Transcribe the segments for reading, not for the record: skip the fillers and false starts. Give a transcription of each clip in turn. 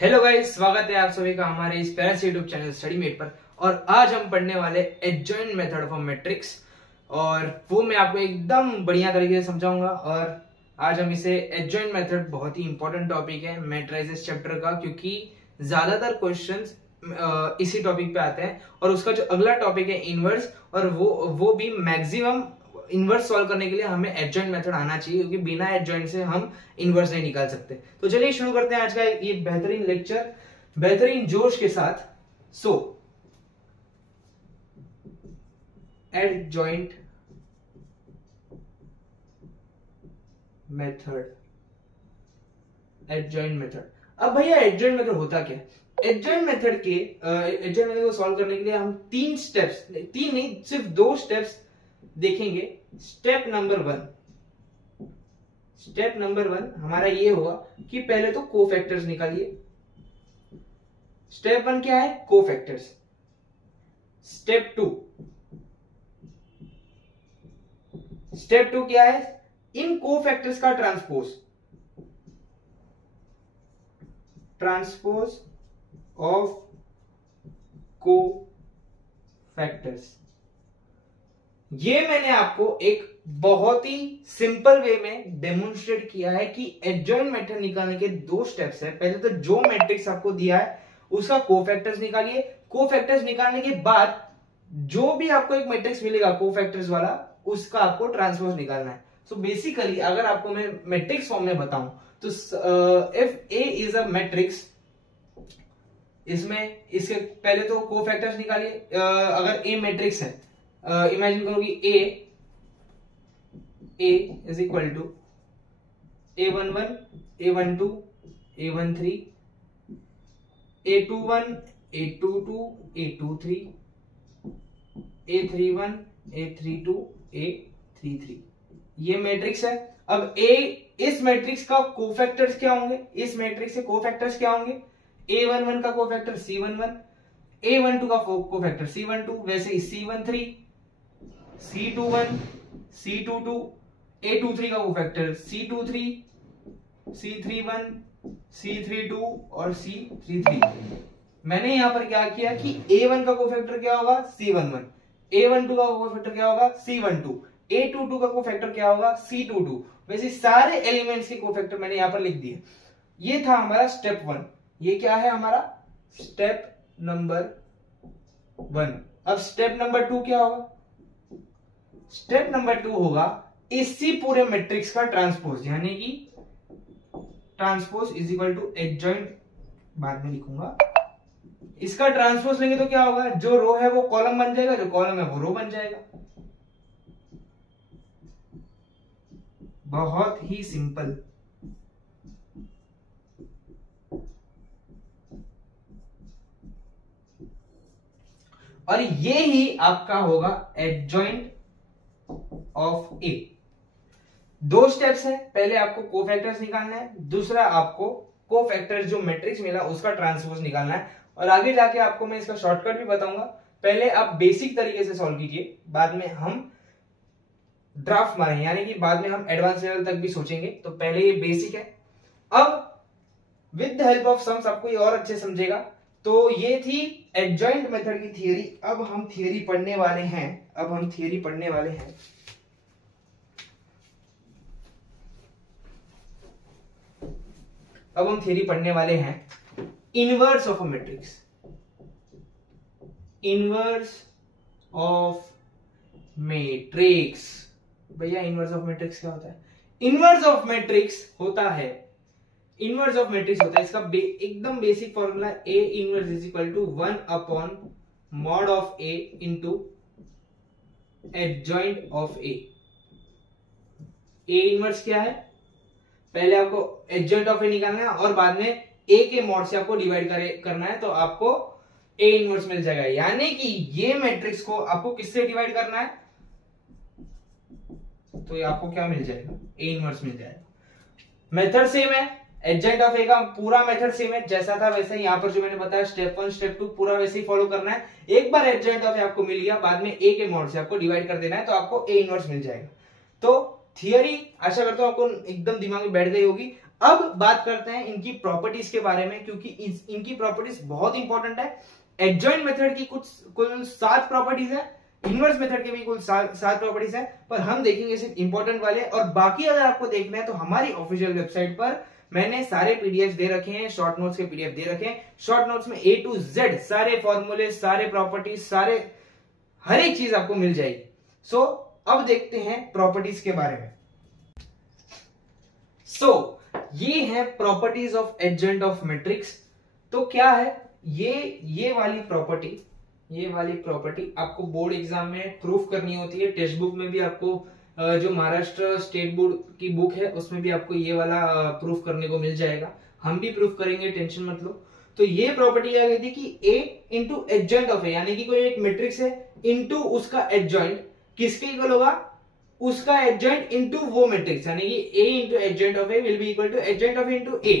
Hello guys, स्वागत है आप सभी का हमारे इस प्यारे से यूट्यूब चैनल स्टडीमेट पर। और आज हम पढ़ने वाले एडजॉइंट मेथड ऑफ मैट्रिक्स, और वो मैं आपको एकदम बढ़िया तरीके से समझाऊंगा। और आज हम इसे एडजॉइंट मेथड, बहुत ही इंपॉर्टेंट टॉपिक है मैट्रिसेस चैप्टर का, क्योंकि ज्यादातर क्वेश्चंस इसी टॉपिक पे आते हैं। और उसका जो अगला टॉपिक है इनवर्स, और वो भी मैक्सिमम इनवर्स सॉल्व करने के लिए हमें एडजॉइंट मेथड आना चाहिए, क्योंकि बिना एडजॉइंट से हम इनवर्स नहीं निकाल सकते। तो चलिए शुरू करते हैं आज का ये बेहतरीन लेक्चर बेहतरीन जोश के साथ। सो एडजॉइंट मेथड, एडजॉइंट मेथड। अब भैया एडजॉइंट मेथड होता क्या? एडजॉइंट मेथड को सॉल्व करने के लिए हम तीन नहीं सिर्फ दो स्टेप्स देखेंगे। स्टेप नंबर वन हमारा ये होगा कि पहले तो कोफैक्टर्स निकालिए। स्टेप वन क्या है? कोफैक्टर्स। स्टेप टू क्या है? इन कोफैक्टर्स का ट्रांसपोज ऑफ कोफैक्टर्स। ये मैंने आपको एक बहुत ही सिंपल वे में डेमोन्स्ट्रेट किया है कि एडजॉइंट मेथड निकालने के दो स्टेप्स है। पहले तो जो मैट्रिक्स आपको दिया है उसका कोफैक्टर्स निकालिए। कोफैक्टर्स निकालने के बाद जो भी आपको एक मैट्रिक्स मिलेगा कोफैक्टर्स वाला, उसका आपको ट्रांसपोज निकालना है। सो बेसिकली अगर आपको मैं मैट्रिक्स फॉर्म में बताऊं तो if A is a matrix, इसमें इसके पहले तो कोफैक्टर्स निकालिए। अगर ए मैट्रिक्स है, इमेजिन करो कि A is equal to A11, A12, A13, A21, A22, A23, A31, A32, A33। ये मैट्रिक्स है। अब इस मैट्रिक्स का कोफैक्टर्स क्या होंगे? इस मैट्रिक्स के कोफैक्टर्स क्या होंगे? A11 का कोफैक्टर C11, A12 का कोफैक्टर C12, वैसे ही C13, C21, C22, A23 का कोफैक्टर C23, C31, C32 और C33। मैंने यहां पर क्या किया कि A1 का कोफैक्टर क्या होगा? C11, A12 का कोफैक्टर क्या होगा? C12, A22 का कोफैक्टर क्या होगा? C22। वैसे सारे एलिमेंट्स के कोफैक्टर मैंने यहां पर लिख दिए। ये था हमारा स्टेप वन। ये क्या है हमारा? Step number one. अब स्टेप नंबर टू क्या होगा? स्टेप नंबर टू होगा इसी पूरे मैट्रिक्स का ट्रांसपोज, यानी कि transpose is equal to adjoint, बाद में लिखूंगा। इसका ट्रांसपोज लेंगे तो क्या होगा? जो रो है वो कॉलम बन जाएगा, जो कॉलम है वो रो बन जाएगा। बहुत ही सिंपल। और ये ही आपका होगा एडजॉइंट ऑफ ए। दो स्टेप्स है, पहले आपको कोफैक्टर्स निकालना है, दूसरा आपको कोफैक्टर्स जो मैट्रिक्स मिला उसका ट्रांसपोज निकालना है। और आगे जाके आपको मैं इसका शॉर्टकट भी बताऊंगा। पहले आप बेसिक तरीके से सॉल्व कीजिए, बाद में हम ड्राफ्ट मारेंगे, यानी कि बाद में हम एडवांस लेवल तक भी सोचेंगे। तो पहले ये बेसिक है। अब with the help of sums आपको ये और अच्छे समझेगा। तो ये थी एडजॉइंट मेथड की थियरी। अब हम थियरी पढ़ने वाले हैं। Inverse of a matrix. Inverse of matrix. भैया इनवर्स ऑफ मैट्रिक्स क्या होता है? इनवर्स ऑफ मैट्रिक्स होता है इसका एकदम basic formula A inverse is equal to 1 upon mod of A into adjoint of A। A inverse क्या है? पहले आपको एडजॉइंट ऑफ A निकालना है और बाद में A के मॉड से आपको डिवाइड करना है, तो आपको A इनवर्स मिल जाएगा। यानी कि ये मैट्रिक्स को आपको किससे डिवाइड करना है? तो ये आपको क्या मिल जाएगा? A इनवर्स मिल जाएगा। मेथड सेम है, एडजॉइंट ऑफ ए का पूरा मेथड सेम है, जैसा था वैसे ही। यहाँ पर जो मैंने बताया स्टेप वन स्टेप टू पूरा वैसे ही फॉलो करना है। एक बार एडजॉइंट ऑफ ए आपको मिल गया, बाद में ए के मॉड से आपको डिवाइड कर देना है, तो आपको ए इनवर्स मिल जाएगा। तो थियरी आशा करता हूं आपको एकदम दिमाग में बैठ गई होगी। अब बात करते हैं इनकी प्रॉपर्टीज के बारे में, क्योंकि इनकी प्रॉपर्टीज बहुत इंपॉर्टेंट है। एडजॉइंट मेथड की कुल 7 प्रॉपर्टीज है, इनवर्स मेथड के भी कुल 7 प्रॉपर्टीज है, पर हम देखेंगे सिर्फ इंपॉर्टेंट वाले। और बाकी अगर आपको देखना है तो हमारी ऑफिशियल वेबसाइट पर मैंने सारे पीडीएफ दे रखे हैं, शॉर्ट नोट्स के पीडीएफ दे रखे हैं। शॉर्ट नोट्स में A to Z सारे फॉर्मूले, सारे प्रॉपर्टीज, सारे हर एक चीज आपको मिल जाएगी। सो अब देखते हैं प्रॉपर्टीज के बारे में। ये है properties of adjoint of matrix. तो क्या है ये वाली प्रॉपर्टी आपको बोर्ड एग्जाम में प्रूफ करनी होती है। टेक्स्ट बुक में भी आपको जो महाराष्ट्र स्टेट बोर्ड की बुक है उसमें भी आपको ये वाला प्रूफ करने को मिल जाएगा। हम भी प्रूफ करेंगे, टेंशन मत लो। तो ये प्रॉपर्टी आ गई थी कि A into adjoint of A, यानी कि कोई एक मैट्रिक्स है इंटू उसका एडजॉइंट किसके इक्वल होगा, उसका एडजॉइंट इंटू वो मैट्रिक्स, यानी कि A into adjoint of A will be equal to adjoint of A into A।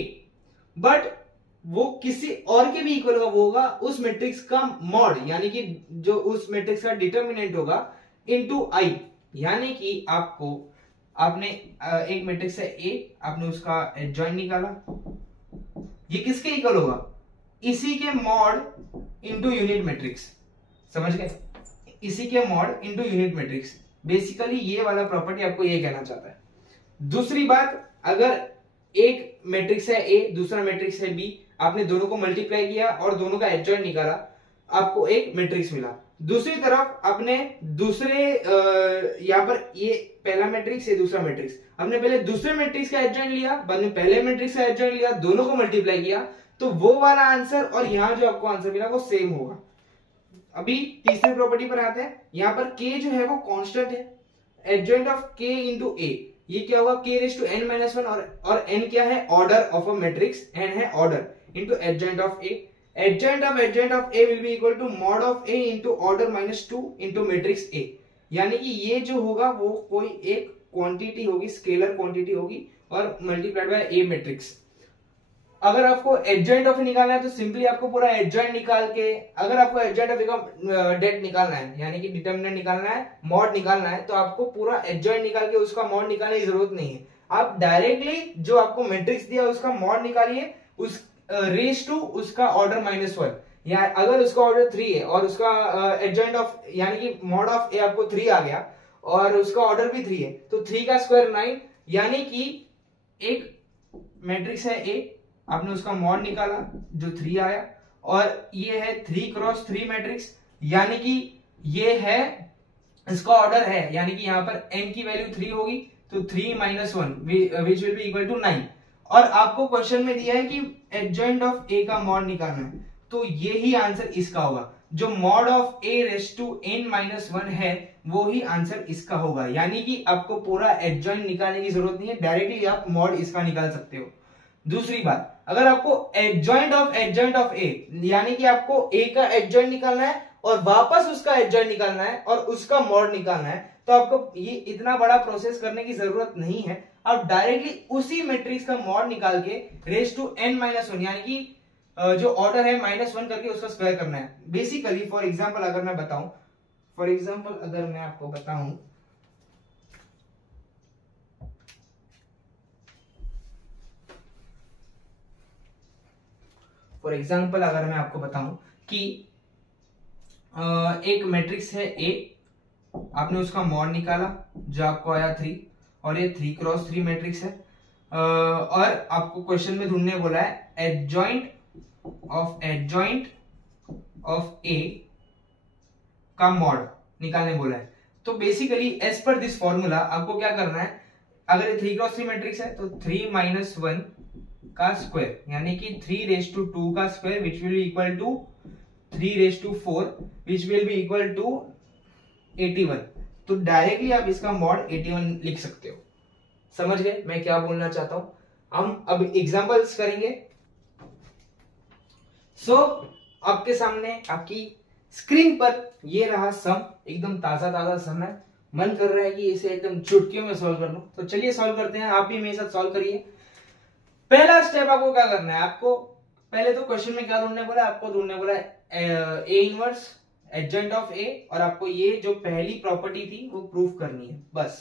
But वो किसी और के भी इक्वल होगा, वो होगा उस मैट्रिक्स का मॉड, यानी कि जो उस मैट्रिक्स का डिटर्मिनेंट होगा इंटू I। यानी कि आपने एक मैट्रिक्स है A, आपने उसका एडजॉइंट निकाला, ये किसके इक्वल होगा, इसी के मॉड इंटू यूनिट मैट्रिक्स। समझ गए, इसी के mod into unit matrix. Basically ये वाला प्रॉपर्टी आपको ये कहना चाहता है। दूसरी बात, अगर एक मैट्रिक्स है A, दूसरा मैट्रिक्स है B, आपने दोनों को मल्टीप्लाई किया और दोनों का एडजॉइंट निकाला, आपको एक मैट्रिक्स मिला। दूसरी तरफ आपने दूसरे यहाँ पर ये पहला मैट्रिक्स, ये दूसरा मैट्रिक्स, हमने पहले दूसरे मैट्रिक्स का एडजॉइंट लिया, बाद में पहले मैट्रिक्स का एडजॉइंट लिया, दोनों को मल्टीप्लाई किया, तो वो वाला आंसर और यहाँ जो आपको आंसर मिला वो सेम होगा। अभी तीसरी प्रॉपर्टी पर आते हैं। यहाँ पर k जो है वो कांस्टेंट है, adjoint of k into a, ये क्या होगा k raise to n minus 1, और n क्या है, order of a matrix, n है order, into adjoint of a। Adjoint of a will be equal to mod of a into order minus 2 into matrix a। यानी कि ये जो होगा वो कोई एक क्वांटिटी होगी, स्केलर क्वांटिटी होगी, और मल्टीप्लाइड बाय a मैट्रिक्स। अगर आपको एडजॉइंट ऑफ निकालना है तो सिंपली आपको पूरा एडजॉइंट निकाल के, अगर आपको एडजॉइंट ऑफ का डेट निकालना है, यानी कि डिटरमिनेंट निकालना है, मॉड निकालना है, तो आपको पूरा एडजॉइंट निकाल के उसका मॉड निकालने की जरूरत नहीं है। आप डायरेक्टली जो आपको मैट्रिक्स दिया उसका मॉड निकालिए, उस रेज टू उसका ऑर्डर माइनस 1, या अगर उसका ऑर्डर 3 है और उसका एडजॉइंट ऑफ यानी कि मॉड ऑफ ए आपको 3 आ गया और उसका ऑर्डर भी 3 है, तो 3 का स्क्वायर 9, यानी कि एक मैट्रिक्स है A, आपने उसका मॉड निकाला जो 3 आया, और ये है 3 क्रॉस 3 मैट्रिक्स, यानी कि ये है इसका ऑर्डर है, यानी कि यहाँ पर n की वैल्यू 3 होगी, तो 3 minus 1 which will be equal to 9। और आपको क्वेश्चन में दिया है कि एडजॉइंट ऑफ A का मॉड निकालना है, तो ये ही आंसर इसका होगा। जो mod of A raise to n minus 1 है वो ही आंसर इसका होगा। यानी कि आपको पूरा एडजॉइंट निकालने की जरूरत नहीं है, डायरेक्टली आप मॉड इसका निकाल सकते हो। दूसरी बात, अगर आपको एडजॉइंट ऑफ A, यानी कि आपको A का एडजॉइंट निकालना है और वापस उसका एडजॉइंट निकालना है और उसका मॉड निकालना है, तो आपको ये इतना बड़ा प्रोसेस करने की जरूरत नहीं है। आप डायरेक्टली उसी मैट्रिक्स का मॉड निकाल के रेज़ टू n माइनस 1, यानी कि जो ऑर्डर है -1 करके उसका स्क्वायर करना है। बेसिकली फॉर एग्जांपल अगर मैं आपको बताऊं, कि एक मैट्रिक्स है A, आपने उसका मॉड निकाला जो आपको आया 3, और ये 3 क्रॉस 3 मैट्रिक्स है, और आपको क्वेश्चन में ढूंढने बोला है एडजॉइंट ऑफ A का मॉड निकालने बोला है। तो basically as per this formula आपको क्या करना है, अगर ये 3 क्रॉस 3 मैट्रिक्स है तो 3 माइनस 1 का स्क्वायर, यानी कि 3 रेज़ टू 2 का square which will be equal to 3 raise to 4 which will be equal to 81। तो डायरेक्टली आप इसका मॉड 81 लिख सकते हो। समझ गए मैं क्या बोलना चाहता हूं। हम अब एग्जांपल्स करेंगे। आपके सामने आपकी स्क्रीन पर ये रहा सम, एकदम ताजा सम है। मन कर रहा है कि इसे एकदम चुटकियों में सॉल्व कर लो, तो चलिए सॉल्व करते हैं। आप भी मेरे साथ सॉल्व करिए। पहला स्टेप आपको क्या करना है, आपको पहले तो क्वेश्चन में क्या ढूंढने बोला, आपको ढूंढने बोला A inverse adjoint of A, और आपको ये जो पहली प्रॉपर्टी थी वो प्रूफ करनी है। बस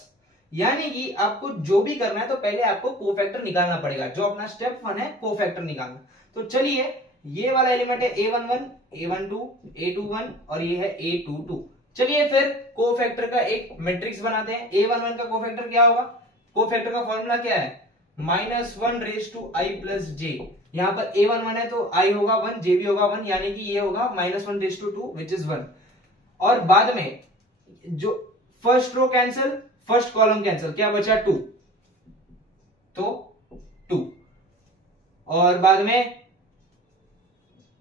यानी कि आपको जो भी करना है तो पहले आपको कोफैक्टर निकालना पड़ेगा, जो अपना स्टेप 1 है कोफैक्टर निकालना। तो चलिए, ये वाला एलिमेंट है A11, A12, A21 और ये है A22। चलिए फिर कोफैक्टर का एक मैट्रिक्स बनाते हैं। A11 का कोफैक्टर क्या होगा? कोफैक्टर का फॉर्मूला क्या है? -1/i+j। यहाँ पर A11 है तो i होगा 1, j भी होगा 1, यानी कि ये होगा -1/2 विच इज 1। और बाद में जो first row cancel, first column cancel, क्या बचा? 2, तो 2। और बाद में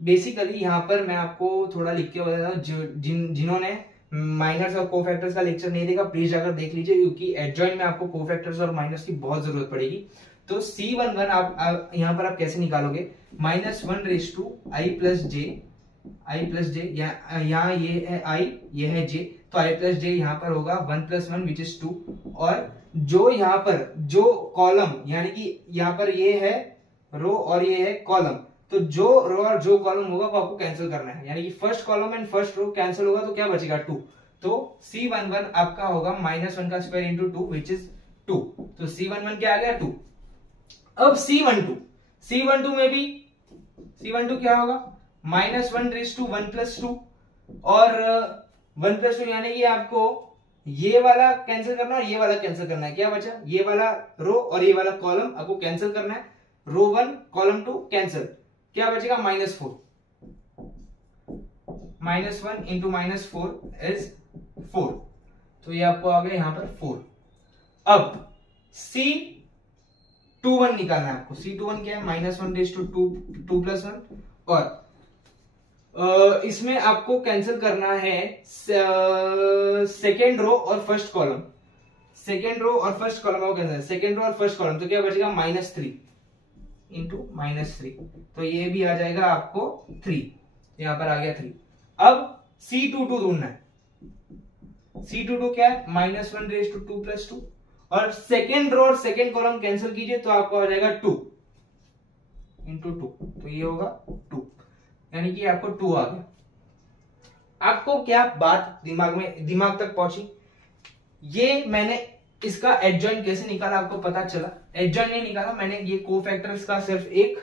बेसिकली यहां पर मैं आपको थोड़ा लिख के बताता हूं, जिन्होंने माइनर्स और कोफैक्टर्स का लेक्चर नहीं देखा प्लीज जाकर देख लीजिए, क्योंकि एडजॉइंट में आपको कोफैक्टर्स और माइनर्स की बहुत जरूरत पड़ेगी। तो C11 आप यहां पर आप कैसे निकालोगे? -1/i+j, यहाँ ये है i, ये है j, तो i+j यहाँ पर होगा 1 + 1 विच इज 2। और जो यहाँ पर जो कॉलम, यानी कि यहाँ पर ये है रो और ये है कॉलम, तो जो रो और जो कॉलम होगा वो आपको कैंसिल करना है, यानी कि first column and first row cancel होगा तो क्या बचेगा? 2। तो C11 आपका होगा -1 का स्क्वायर इंटू 2 विच इज 2। तो C11 क्या आ गया? 2। अब C12 में भी C12 क्या होगा? -1/1 + 2 और 1 + 2, यानी कि आपको ये वाला कैंसिल करना है और ये वाला कैंसिल करना है। क्या बचा? ये वाला रो और ये वाला कॉलम आपको कैंसिल करना है। रो 1 कॉलम 2 कैंसिल, क्या बचेगा? -4। -1 इंटू -4 इज 4, तो ये आपको आ गया यहां पर 4। अब C21 निकालना है आपको। C21 क्या है? -1/2 + 1। और इसमें आपको कैंसिल करना है सेकेंड रो और फर्स्ट कॉलम। सेकेंड रो और फर्स्ट कॉलम आपको कैंसिल, सेकेंड रो और फर्स्ट कॉलम, तो क्या बचेगा? -3 इंटू -3, तो ये भी आ जाएगा आपको 3, यहां पर आ गया 3। अब C22 ढूंढना है। C22 क्या है? -1/2 + 2 और सेकेंड रो और सेकेंड कॉलम कैंसिल कीजिए तो आपको आ जाएगा 2 इंटू 2, तो ये होगा 2, यानी कि आपको 2 आ गया। आपको क्या बात दिमाग तक पहुंची? ये मैंने इसका एडजॉइंट कैसे निकाला आपको पता चला? एडजॉइंट नहीं निकाला मैंने, ये कोफैक्टर्स का सिर्फ एक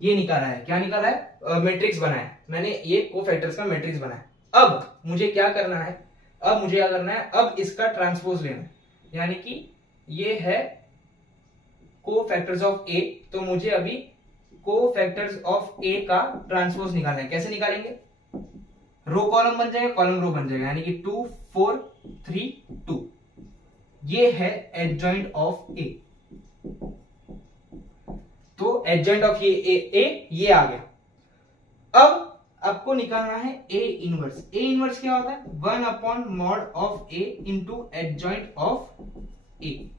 ये निकाला है। क्या निकाला है? मैट्रिक्स बनाया है मैंने, ये कोफैक्टर्स का मैट्रिक्स बनाया। अब मुझे क्या करना है? अब इसका ट्रांसपोज लेना है, यानी कि ये है कोफैक्टर्स ऑफ ए, तो मुझे अभी कोफैक्टर्स ऑफ ए का ट्रांसपोज निकालना है। कैसे निकालेंगे? रो कॉलम बन जाएगा, कॉलम रो बन जाएगा, यानी कि 2 4 3 2। ये है एडजॉइंट ऑफ ए। तो एडजॉइंट ऑफ ये आ गया। अब आपको निकालना है ए इनवर्स। ए इनवर्स क्या होता है? 1/mod of A into adjoint of A.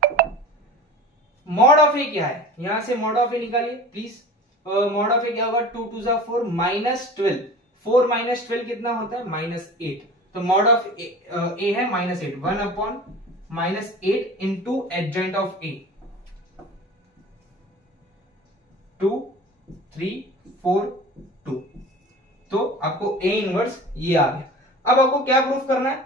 Mod of A क्या है? यहां से मॉड ऑफ ए निकालिए प्लीज। मॉड ऑफ ए क्या होगा? 2 2 4 -12, 4 - 12 कितना होता है? -8। तो मॉड ऑफ ए है -8, 1/-8 इंटू एडजॉइंट ऑफ ए, 2 3 4 2। तो आपको ए इनवर्स ये आ गया। अब आपको क्या प्रूफ करना है?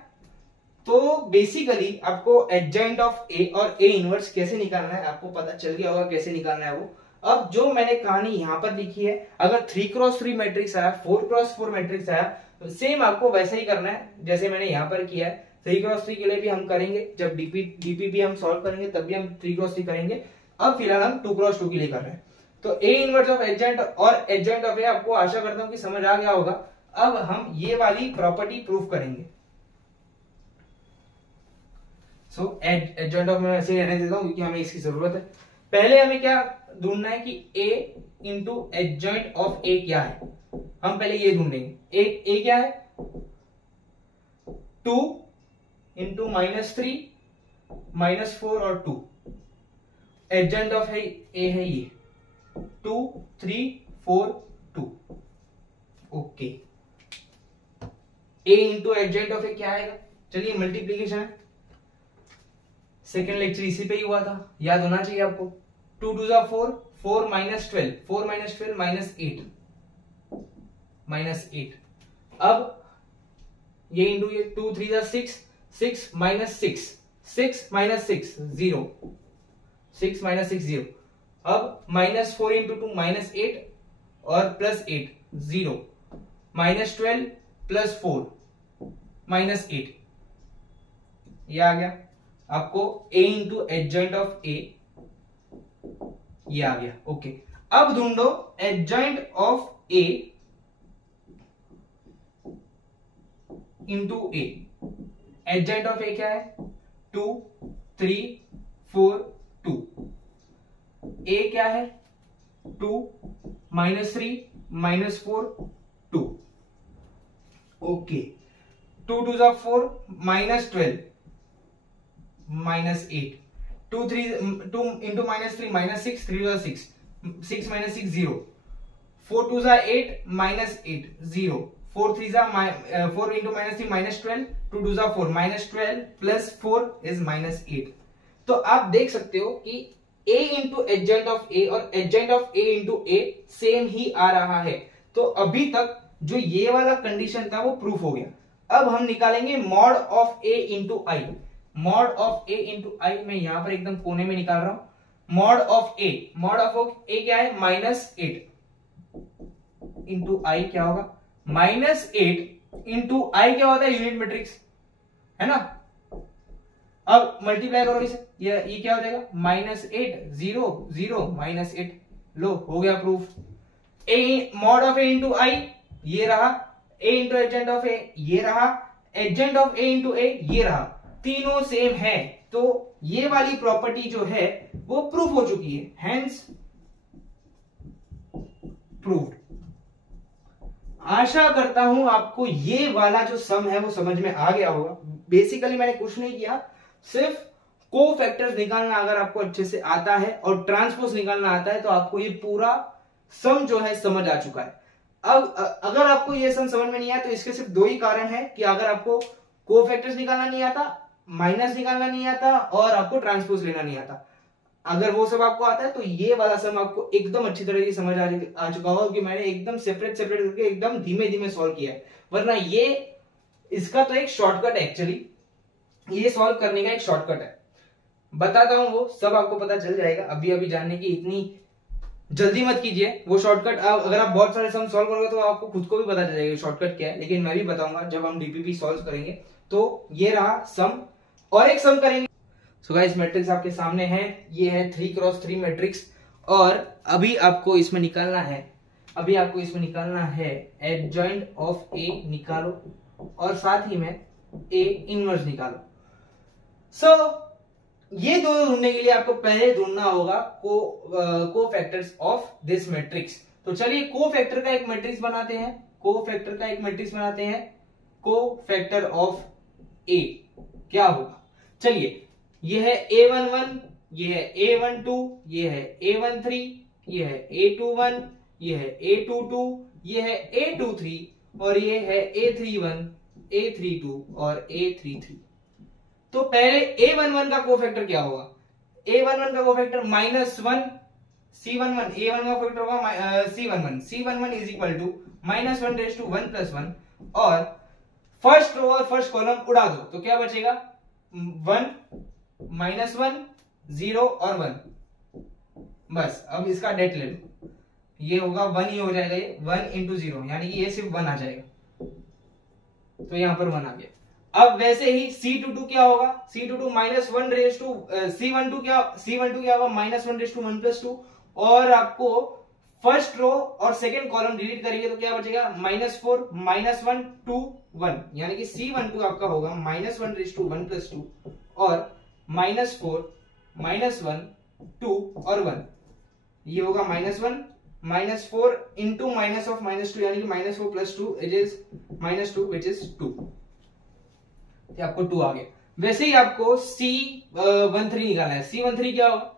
तो बेसिकली आपको एडजॉइंट ऑफ ए और ए इनवर्स कैसे निकालना है आपको पता चल गया होगा कैसे निकालना है वो। अब जो मैंने कहानी यहां पर लिखी है, अगर 3x3 मैट्रिक्स आया, 4x4 मैट्रिक्स आया, तो सेम आपको वैसा ही करना है जैसे मैंने यहां पर किया है। 3x3 के लिए भी हम करेंगे, जब डीपीपी हम सॉल्व करेंगे तब भी हम 3x3 करेंगे। अब फिलहाल हम 2x2 के लिए कर रहे हैं। तो ए इनवर्स ऑफ एडजॉइंट और एडजॉइंट ऑफ ए आपको आशा करता हूं कि समझ आ गया होगा। अब हम ये वाली प्रॉपर्टी प्रूफ करेंगे। सो एडजॉइंट ऑफ मैं ऐसे रहने देता हूं क्योंकि हमें इसकी जरूरत है। पहले हमें क्या ढूंढना है कि ए इंटू एडजॉइंट ऑफ ए क्या है। हम पहले ये ढूंढेंगे। ए क्या है? 2 इंटू -3 -4 और 2। एडजॉइंट ऑफ ए है ये 2 3 4 2। Okay, A into adjoint of A क्या आएगा? चलिए मल्टीप्लीकेशन है, सेकेंड लेक्चर इसी पे ही हुआ था, याद होना चाहिए आपको। 2 2 4 4 -12 4 -12 -8 अब ये इंटू ये 2 3 6 6 -6 6 माइनस 6 0, 6 माइनस 6 0। अब -4 इंटू 2 -8 और +8 0, -12 +4 -8, ये आ गया आपको a into adjoint of a, ये आ गया। ओके, अब ढूंढो adjoint of a into a। Adjoint of a क्या है? 2 3 4 2। a क्या है? 2 -3 -4 2। ओके, 2 2 जा 4 -12 -8, 2 इंटू -3 -6, 3 जा 6, 6 -6 0, 4 2 जा 8 -8 0, 4 3 जा 4 इंटू -3 -12, 2 2 जा 4 -12 प्लस 4 इज -8। तो आप देख सकते हो कि a into adjoint of a और adjoint of a into a same ही आ रहा है। तो अभी तक जो ये वाला कंडीशन था वो प्रूफ हो गया। अब हम निकालेंगे mod of a into I. Mod of a into I मैं यहां पर एकदम कोने में निकाल रहा हूं। Mod of a, mod of a क्या है? -8 इंटू आई क्या होगा? -8 इंटू आई क्या होता है? यूनिट मैट्रिक्स है ना। अब मल्टीप्लाई करो इसे, ये क्या हो जाएगा? -8 0 0 -8। लो, हो गया proof. A mod of a into I ये रहा, a into adjoint of a ये रहा, adjoint of a into a ये रहा, तीनों सेम है। तो ये वाली प्रॉपर्टी जो है वो प्रूफ हो चुकी है, हेंस प्रूव्ड। आशा करता हूं आपको ये वाला जो सम है वो समझ में आ गया होगा। बेसिकली मैंने कुछ नहीं किया, सिर्फ कोफैक्टर्स निकालना अगर आपको अच्छे से आता है और ट्रांसपोज निकालना आता है तो आपको ये पूरा सम जो है समझ आ चुका है। अब अगर आपको ये सम समझ में नहीं आया तो इसके सिर्फ दो ही कारण है कि अगर आपको कोफैक्टर्स निकालना नहीं आता, माइनस निकालना नहीं आता और आपको ट्रांसपोज लेना नहीं आता। अगर वो सब आपको आता है तो ये वाला सम आपको एकदम अच्छी तरह से समझ आ चुका होगा कि मैंने एकदम सेपरेट करके एकदम धीमे धीमे सॉल्व किया है। वरना ये इसका तो एक शॉर्टकट है, एक्चुअली ये सॉल्व करने का एक शॉर्टकट है। बताता हूं, वो सब आपको पता चल जाएगा। अभी अभी जानने की इतनी जल्दी मत कीजिए। वो शॉर्टकट अगर आप बहुत सारे सम सॉल्व करोगे तो आपको खुद को भी पता चल जाएगा शॉर्टकट क्या है, लेकिन मैं भी बताऊंगा जब हम डीपीपी सॉल्व करेंगे। तो ये रहा सम, और एक सम करेंगे। सो गाइस, मैट्रिक्स आपके सामने है, ये है 3x3 मैट्रिक्स, और अभी आपको इसमें निकालना है एडजॉइंट ऑफ ए निकालो और साथ ही में ए इनवर्स निकालो। ये दोनों ढूंढने के लिए आपको पहले ढूंढना होगा कोफैक्टर्स ऑफ दिस मैट्रिक्स। तो चलिए कोफैक्टर का एक मैट्रिक्स बनाते हैं। कोफैक्टर ऑफ ए क्या होगा? चलिए, ये है a11, ये है a12, ये है a13, ये है a21, ये है a22, ये है a23 और ये है a31, a32 और a33। तो पहले a11 का कोफैक्टर क्या होगा? a11 का कोफैक्टर -1 c11, a1 का कोफैक्टर होगा c11 इज इक्वल टू -1 + 1 और फर्स्ट रो और फर्स्ट कॉलम उड़ा दो तो क्या बचेगा? 1 -1 0 और 1। बस अब इसका डेट ले लो, ये होगा 1 ही हो जाएगा, ये 1 इंटू 0 यानी कि ये सिर्फ 1 आ जाएगा। तो यहां पर 1 आ गया। अब वैसे ही C22 क्या होगा? C22 -1 रेज टू C12 क्या होगा? -1 रेज टू 1 + 2 और आपको फर्स्ट रो और सेकंड कॉलम डिलीट करेंगे तो क्या बचेगा? -4 -1 2 1 यानी कि C12 आपका होगा -1 रेज टू 1 + 2 और -4 -1 2 और 1। ये होगा -1 -4 इंटू माइनस ऑफ -2 यानी कि -4 + 2 इज -2 विच इज 2। आपको 2 आ गया। वैसे ही आपको C13 निकालना है। C13 क्या होगा?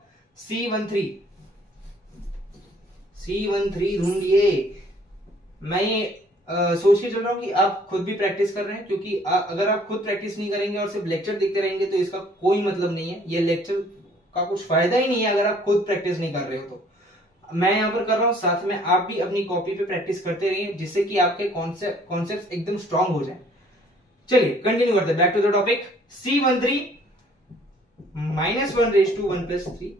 C13 ढूंढिए। मैं ये सोच के चल रहा हूं कि आप खुद भी प्रैक्टिस कर रहे हैं, क्योंकि अगर आप खुद प्रैक्टिस नहीं करेंगे और सिर्फ लेक्चर देखते रहेंगे तो इसका कोई मतलब नहीं है। ये लेक्चर का कुछ फायदा ही नहीं है अगर आप खुद प्रैक्टिस नहीं कर रहे हो। तो मैं यहां पर कर रहा हूं, साथ में आप भी अपनी कॉपी पे प्रैक्टिस करते रहिए जिससे कि आपके कॉन्सेप्ट एकदम स्ट्रांग हो जाए। चलिए कंटिन्यू करते हैं, back to the topic. C13 -1/1+3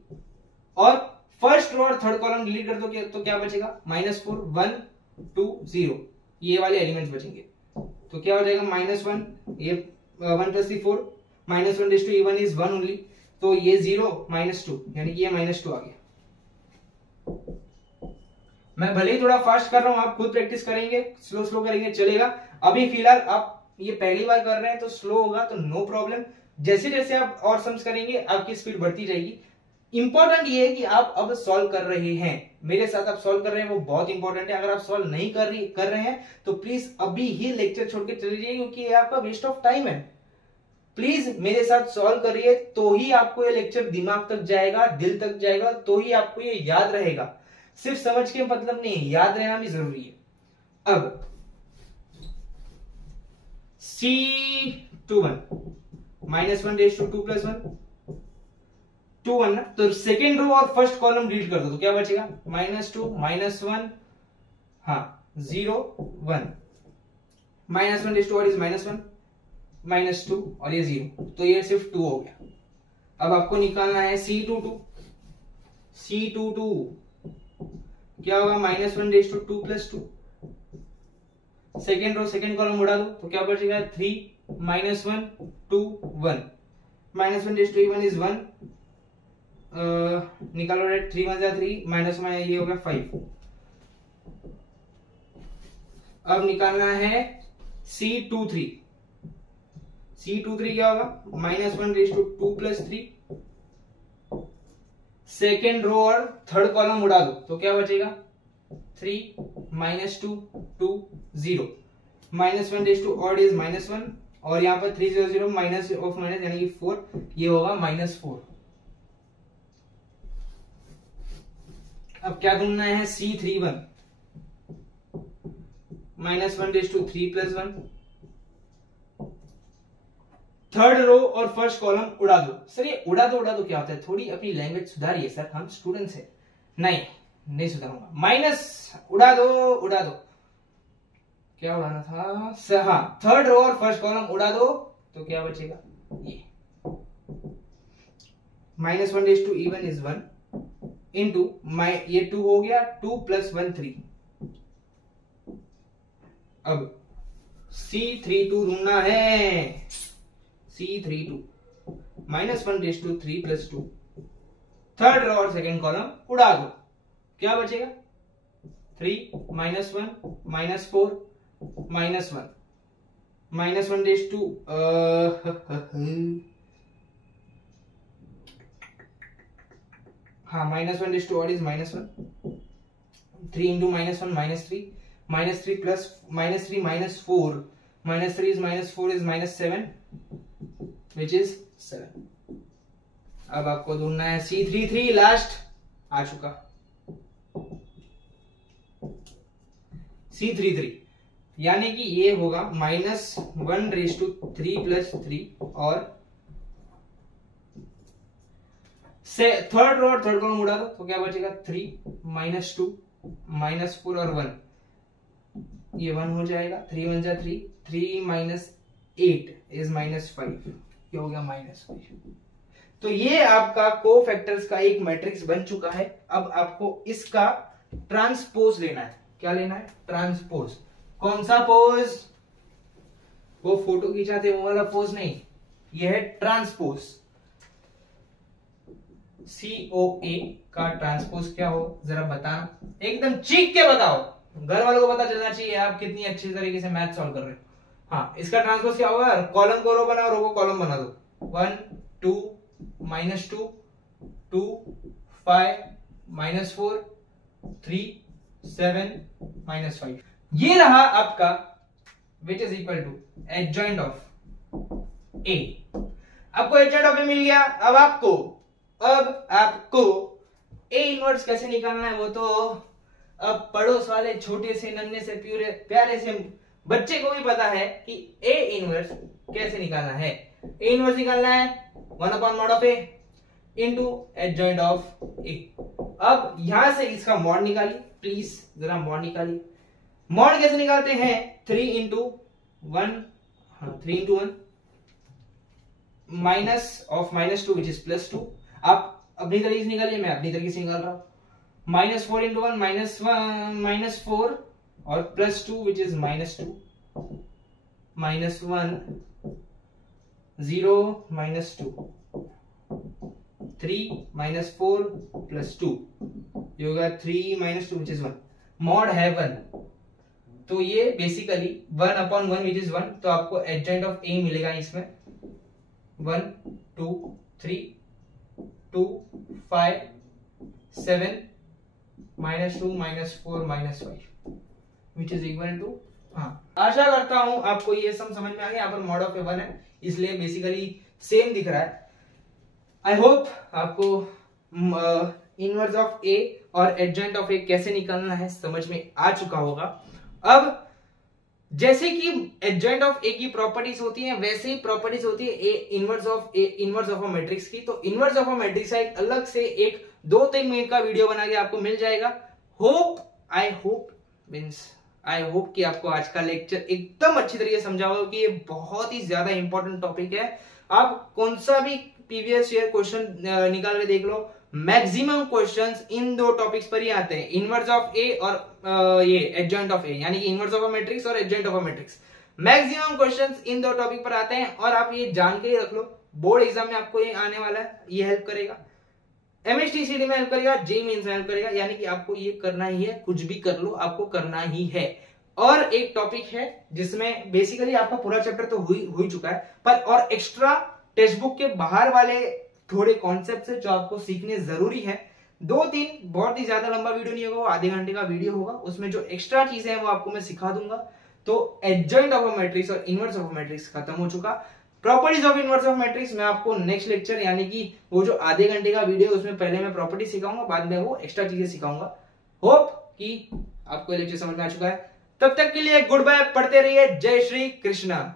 और फर्स्ट रो और थर्ड कॉलम डिलीट कर दो तो क्या बचेगा -4 1 2 0 ये वाले एलिमेंट्स बचेंगे। तो क्या हो जाएगा -1 ये 1+3 4 -1/1 इज 1 ओनली तो ये 0 -2 यानी कि ये -2 आ गया। मैं भले ही थोड़ा फास्ट कर रहा हूं आप खुद प्रैक्टिस करेंगे स्लो स्लो करेंगे चलेगा। अभी फिलहाल आप ये पहली बार कर रहे हैं तो स्लो होगा तो नो प्रॉब्लम। जैसे जैसे आप और सम्स करेंगे आपकी स्पीड बढ़ती जाएगी। इंपॉर्टेंट ये है कि आप अब सॉल्व कर रहे हैं मेरे साथ आप सॉल्व कर रहे हैं वो बहुत इंपॉर्टेंट है। अगर आप सॉल्व नहीं कर रहे हैं तो प्लीज अभी ही लेक्चर छोड़ के चले जाइए क्योंकि ये आपका वेस्ट ऑफ टाइम है। प्लीज मेरे साथ सॉल्व करिए तो ही आपको ये लेक्चर दिमाग तक जाएगा दिल तक जाएगा तो ही आपको ये याद रहेगा। सिर्फ समझ के मतलब नहीं याद रहना भी जरूरी है। अब C21 -1/2 + 1 2 1 ना तो सेकेंड रो और फर्स्ट कॉलम डिलीट कर दो तो क्या बचेगा -2 -1 हाँ 0 1 -1/2 और इज -1 -2 और ये 0 तो ये सिर्फ 2 हो गया। अब आपको निकालना है C22 क्या होगा -1/2 + 2 सेकेंड रो सेकेंड कॉलम उड़ा दो तो क्या बचेगा 3 -1 2 1 -1/1 इज 1 निकालो 3 1 3 माइनस में ये हो गया 5। अब निकालना है C23 क्या होगा -1/2 + 3 सेकेंड रो और थर्ड कॉलम उड़ा दो तो क्या बचेगा 3 -2 2 0 -1/2 ऑड इज -1 और यहाँ पर 3 0 0 माइनस ऑफ माइनस यानी कि 4 ये होगा -4। अब क्या ढूंढना है C31 -1/3 + 1 थर्ड रो और फर्स्ट कॉलम उड़ा दो। सर ये उड़ा दो क्या होता है थोड़ी अपनी लैंग्वेज सुधारिए सर हम स्टूडेंट्स हैं। नहीं सुधारूंगा माइनस उड़ा दो क्या उड़ाना था हाँ थर्ड रो और फर्स्ट कॉलम उड़ा दो तो क्या बचेगा ये -1/2 इवन इज 1 इंटू ये 2 हो गया 2 + 1 3। अब C32 ढूंढना है C32 -1/3 + 2 थर्ड रो और सेकेंड कॉलम उड़ा दो क्या बचेगा 3 -1 -4 -1 -1/2 हाँ -1/2 और is -1 3 into -1 -3 -3 plus -3 -4 -3 is -4 is -7 which is 7। अब आपको ढूंढना है C33 लास्ट आ चुका C33 यानी कि ये होगा -1/3 + 3 और से थर्ड रो और थर्ड कॉलम उड़ा दो तो क्या बचेगा 3 -2 -4 और 1 ये 1 हो जाएगा 3 1 जा 3 3 -8 इज -5 क्या हो गया -5। तो ये आपका कोफैक्टर्स का एक मैट्रिक्स बन चुका है। अब आपको इसका ट्रांसपोज लेना है। क्या लेना है ट्रांसपोज। कौन सा पोज वो फोटो खींचाते वो वाला पोज नहीं ये है ट्रांसपोज। COA का ट्रांसपोज क्या हो जरा बताना एकदम चीख के बताओ घर वालों को पता चलना चाहिए आप कितनी अच्छी तरीके से मैथ सॉल्व कर रहे हो। हाँ इसका ट्रांसपोज क्या होगा कॉलम को रो बनाओ रो को कॉलम बना दो 1 2 -2 2 5 -4 3 7 -5 ये रहा आपका which is equal to adjoint of A। आपको एडजॉइंट ऑफ A मिल गया। अब आपको A इनवर्स कैसे निकालना है वो तो अब पड़ोस वाले छोटे से नन्हे से प्यारे से बच्चे को भी पता है कि A इनवर्स कैसे निकालना है। A इनवर्स निकालना है 1/mod A into adjoint of A। अब यहां से इसका मॉड निकालिए प्लीज जरा मॉड निकालिए। मॉड कैसे निकालते हैं 3 into 1 3 into 1 minus of -2 which is +2। आप अपनी तरीके से निकालिए, मैं अपनी तरीके से निकाल रहा हूं। -4 × 1 -4 और +2 विच इज -2, -1 0 -2 3 -4 +2, ये होगा 3 -2 विच इज 1। मॉड है 1, तो ये बेसिकली 1/1 विच इज 1, तो आपको एडजेंट ऑफ ए मिलेगा इसमें 1 2 3 2 5 7 -2 -4 -5 विच इज इक्वल टू, हाँ आशा करता हूं आपको ये सब समझ में आ गया। यहाँ पर मॉड ऑफ ए 1 है, इसलिए बेसिकली सेम दिख रहा है। आई होप आपको इनवर्स ऑफ ए और एडजेंट ऑफ ए कैसे निकालना है समझ में आ चुका होगा। अब जैसे कि एडजेंट ऑफ ए की प्रॉपर्टीज होती हैं, वैसे ही प्रॉपर्टीज होती है A inverse of a matrix की। तो इनवर्स ऑफ अ मैट्रिक्स का एक अलग से एक 2-3 मिनट का वीडियो बना के आपको मिल जाएगा। आई होप कि आपको आज का लेक्चर एकदम अच्छी तरीके से समझा होगा कि ये बहुत ही ज्यादा इंपॉर्टेंट टॉपिक है। आप कौन सा भी प्रीवियस ईयर क्वेश्चन निकाल के देख लो, मैक्सिमम क्वेश्चंस इन 2 टॉपिक्स पर ही आते हैं, इनवर्स ऑफ ए और ये एडजेंट ऑफ ए, यानी कि इनवर्स ऑफ अ मैट्रिक्स और एडजेंट of a matrix. Maximum questions in 2 topic पर आते हैं, और आप ये जान के ही रख लो, बोर्ड एग्जाम में आपको ये आने वाला है, ये हेल्प करेगा, MSTCD में हेल्प करेगा, JEE मेंस में हेल्प करेगा, यानी कि आपको ये करना ही है, कुछ भी कर लो आपको करना ही है। और एक टॉपिक है जिसमें बेसिकली आपका पूरा चैप्टर तो हो चुका है, पर और एक्स्ट्रा टेक्स्ट बुक के बाहर वाले थोड़े कॉन्सेप्ट है जो आपको सीखने जरूरी है। 2-3 बहुत ही ज्यादा लंबा वीडियो नहीं होगा, वो आधे घंटे का वीडियो होगा, उसमें जो एक्स्ट्रा चीजें हैं वो आपको मैं सिखा दूंगा। तो एडजेंट ऑफ अ मैट्रिक्स और इनवर्स ऑफ अ मैट्रिक्स खत्म हो चुका। Properties of inverse of matrix मैं आपको नेक्स्ट लेक्चर, यानी कि वो जो आधे घंटे का वीडियो है उसमें पहले मैं प्रॉपर्टी सिखाऊंगा, बाद में वो एक्स्ट्रा चीजें सिखाऊंगा। होप कि आपको लेक्चर समझ में आ चुका है। तब तक के लिए गुड बाय, पढ़ते रहिए। जय श्री कृष्णा।